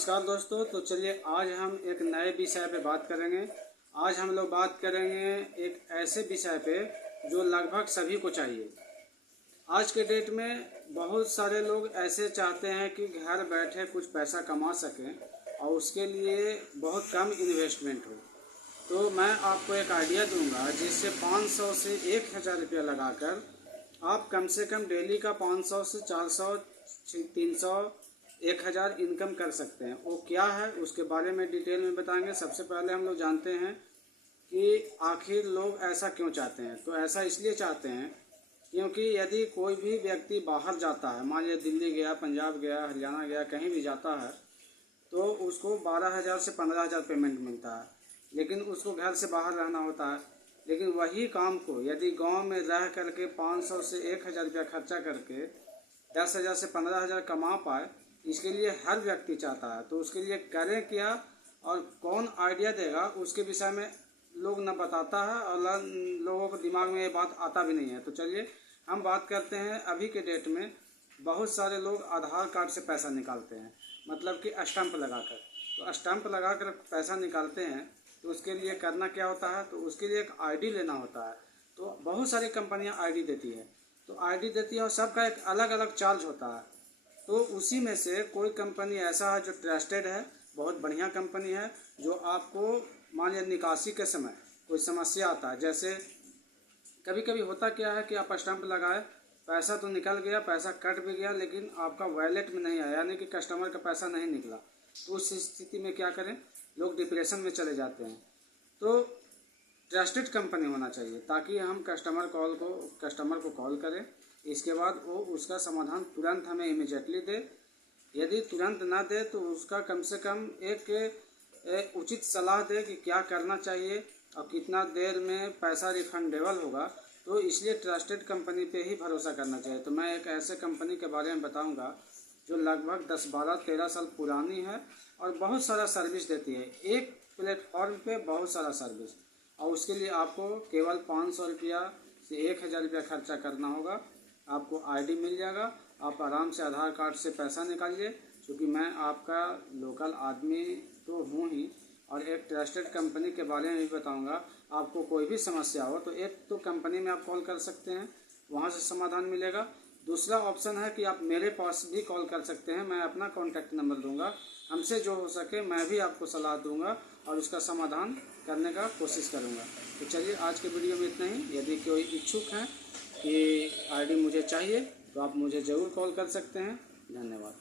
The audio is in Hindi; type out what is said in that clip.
नमस्कार दोस्तों। तो चलिए आज हम एक नए विषय पे बात करेंगे। आज हम लोग बात करेंगे एक ऐसे विषय पे जो लगभग सभी को चाहिए। आज के डेट में बहुत सारे लोग ऐसे चाहते हैं कि घर बैठे कुछ पैसा कमा सकें और उसके लिए बहुत कम इन्वेस्टमेंट हो। तो मैं आपको एक आइडिया दूंगा जिससे 500 से 1000 रुपया लगाकर आप कम से कम डेली का 500 से 400 300 1000 इनकम कर सकते हैं। वो क्या है उसके बारे में डिटेल में बताएंगे। सबसे पहले हम लोग जानते हैं कि आखिर लोग ऐसा क्यों चाहते हैं। तो ऐसा इसलिए चाहते हैं क्योंकि यदि कोई भी व्यक्ति बाहर जाता है, मान लीजिए दिल्ली गया, पंजाब गया, हरियाणा गया, कहीं भी जाता है तो उसको 12,000 से 15,000 पेमेंट मिलता है, लेकिन उसको घर से बाहर रहना होता है। लेकिन वही काम को यदि गांव में रह करके 500 से 1000 रुपया खर्चा करके 10,000 से 15,000 कमा पाए, इसके लिए हर व्यक्ति चाहता है। तो उसके लिए करें क्या और कौन आइडिया देगा उसके विषय में लोग न बताता है और लोगों को दिमाग में ये बात आता भी नहीं है। तो चलिए हम बात करते हैं। अभी के डेट में बहुत सारे लोग आधार कार्ड से पैसा निकालते हैं, मतलब कि स्टैंप लगाकर। तो स्टैंप लगाकर पैसा निकालते हैं तो उसके लिए करना क्या होता है, तो उसके लिए एक आईडी लेना होता है। तो बहुत सारी कंपनियां आईडी देती है, तो आईडी देती है और सबका एक अलग अलग चार्ज होता है। तो उसी में से कोई कंपनी ऐसा है जो ट्रस्टेड है, बहुत बढ़िया कंपनी है, जो आपको मान लीजिए निकासी के समय कोई समस्या आता है। जैसे कभी कभी होता क्या है कि आप स्टैंप लगाए, पैसा तो निकल गया, पैसा कट भी गया, लेकिन आपका वॉलेट में नहीं आया, यानी कि कस्टमर का पैसा नहीं निकला। तो उस स्थिति में क्या करें, लोग डिप्रेशन में चले जाते हैं। तो ट्रस्टेड कंपनी होना चाहिए ताकि हम कस्टमर को कॉल करें, इसके बाद वो उसका समाधान तुरंत हमें इमीडिएटली दे। यदि तुरंत ना दे तो उसका कम से कम एक उचित सलाह दे कि क्या करना चाहिए और कितना देर में पैसा रिफंडेबल होगा। तो इसलिए ट्रस्टेड कंपनी पे ही भरोसा करना चाहिए। तो मैं एक ऐसे कंपनी के बारे में बताऊंगा जो लगभग 10, 12, 13 साल पुरानी है और बहुत सारा सर्विस देती है। एक प्लेटफॉर्म पे बहुत सारा सर्विस, और उसके लिए आपको केवल 500 रुपया से 1000 रुपया खर्चा करना होगा। आपको आईडी मिल जाएगा, आप आराम से आधार कार्ड से पैसा निकालिए। क्योंकि मैं आपका लोकल आदमी तो हूँ ही, और एक ट्रस्टेड कंपनी के बारे में भी बताऊंगा। आपको कोई भी समस्या हो तो एक तो कंपनी में आप कॉल कर सकते हैं, वहाँ से समाधान मिलेगा। दूसरा ऑप्शन है कि आप मेरे पास भी कॉल कर सकते हैं, मैं अपना कॉन्टैक्ट नंबर दूंगा। हमसे जो हो सके मैं भी आपको सलाह दूंगा और उसका समाधान करने का कोशिश करूंगा। तो चलिए आज के वीडियो में इतना ही। यदि कोई इच्छुक हैं कि आईडी मुझे चाहिए तो आप मुझे ज़रूर कॉल कर सकते हैं। धन्यवाद।